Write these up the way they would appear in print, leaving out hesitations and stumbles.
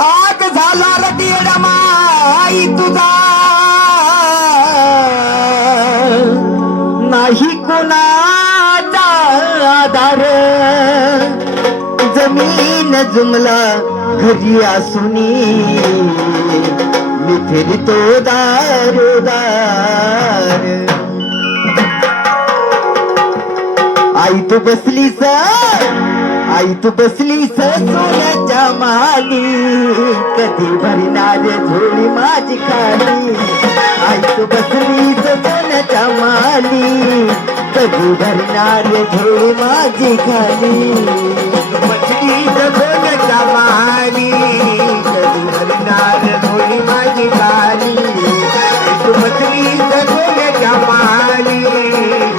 आग झाला रतीडा माई तुझा नाही कोणाचा आधार जमीन जुमला घरी असूनी मी फिरतो दारोदार आई तू बसलीस आई तू बसलीस सोन्याच्या माली कधी भरणार झोळी माझी खाली आई तू बसलीस सोन्याच्या माली कधी भरणार झोळी माझी खाली बसलीस सोन्याच्या माली कधी भरणार झोळी माझी खाली तू बसलीस सोन्याच्या माली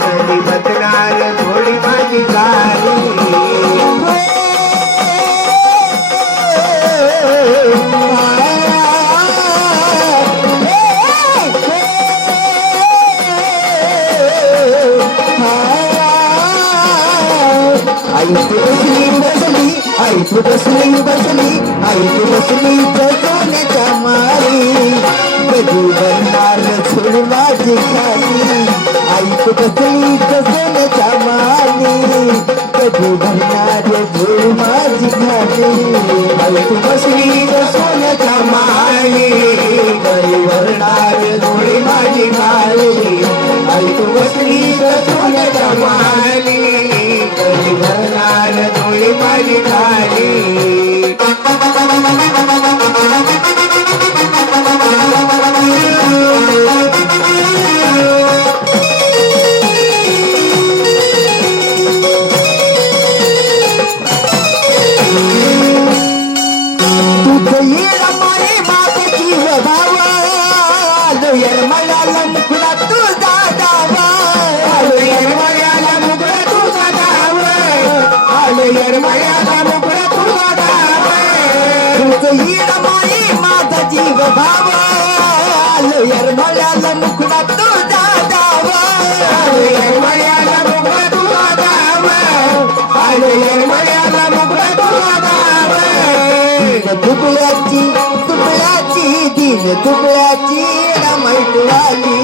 कधी भरणार झोळी माझी खाली आई तू बसली बसली आई तू बसली बसली आई तू बसली सोन्याच्या माळी कधी बनणार झोळ माझी खाली आई तू बसली सोन्याच्या माळी कधी बनणार झोळ माझी खाली आई तू बसली सोन्याच्या माळी कधी भरणार झोळी माझी खाली आई तू बसली सोन्याच्या माळी कधी भरणार झोळी माझी खाली माझा जीव भावा यरमळ्याला मुकुडा तुझा दावा यरमळ्याला मुकुडा तुझा दावा यरमळ्याला मुकुडा तुझा दावा दुबळ्याची दुबळ्याची दिन दुबळ्याची रमैटवाली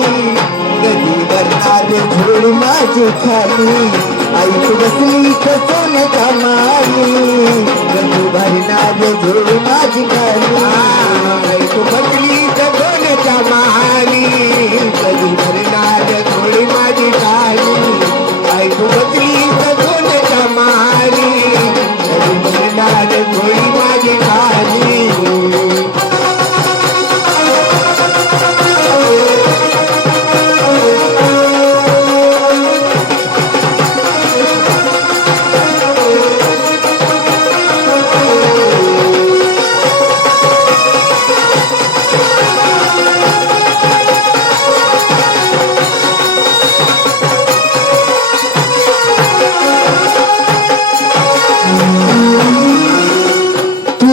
कधी भरणार झोळ माझी खाली आई तू बसली सोन्याच्या माली कधी भरणार झोळ माझी खाली आई तू बसली सोन्याच्या माली कधी भरणार झोळी माझी खाली आई तू बसली सोन्याच्या माली कधी भरणार झोळी माझी खाली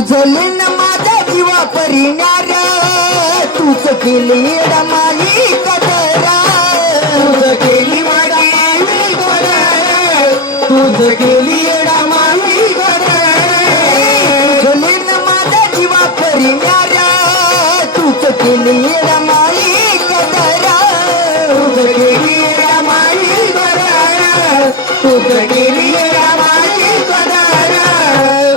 तुझं माझ्या जीवा परिणार तूच केली रमाई कदरा तुझ केली माझी तुझ केली रमाई तुझं माझ्या जीवा परिणार तूच केली रमाई कदरा तुझ केली रमाई तुझ केली रमाई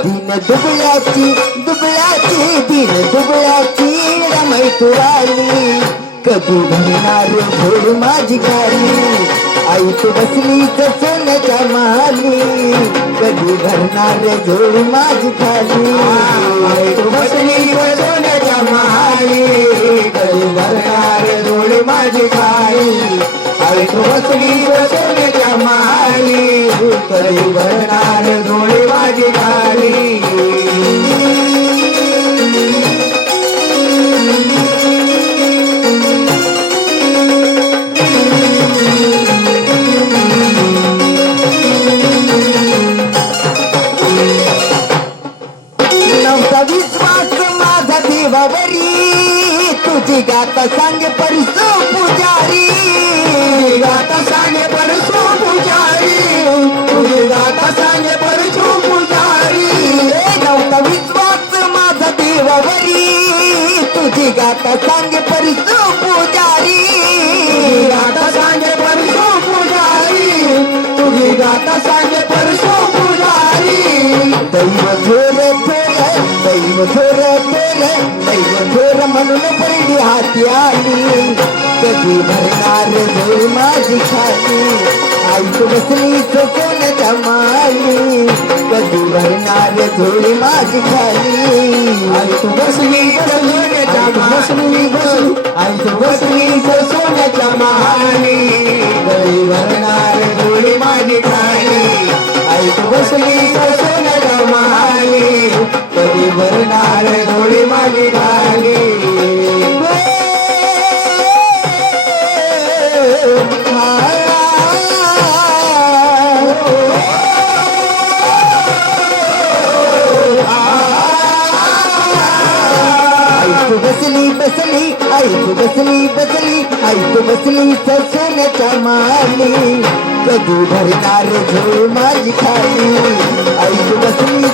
दिन दुबळ्याची दुबळ्याची दिन दुबळ्याची रमाई तू आली कधी भरणार झोळ माझी गाली आई तू बसली सोन्याच्या माली कधी भरणार झोळ माझी खाली आई तू बसली सोन्याच्या माली कधी भरणार झोळ माझी खाली आई तू बसली सोन्याच्या माली कधी भरणार झोळ माझी खाली तुझी गाता सांगे परसो पुजारी गाता सांगे परसो पुजारी गाता सांगे परसो पुजारी गाता सांगे परसो पुजारी तुझी गाता सांगे परसो पुजारी दैव थोर थोर दैव थोर थोर दैव थोर म्हणून परडी हाती आली कधी भरणार झोळ माझी खाली आई तू बसली सोन्याच्या माली कधी भरणार झोळ माझी खाली आई तू बसली सोन्याच्या बसली बसली आई तू बसली सोन्याच्या महाली कधी भरणार डोळी माझी खाली आई तू बसली सोन्याच्या महाली कधी भरणार डोळी माझी खाली बसली बसली आई तू बसली बसली आई तू बसली सोन्याच्या माली कधी भरणार झोळ माझी खाली आई तू बसली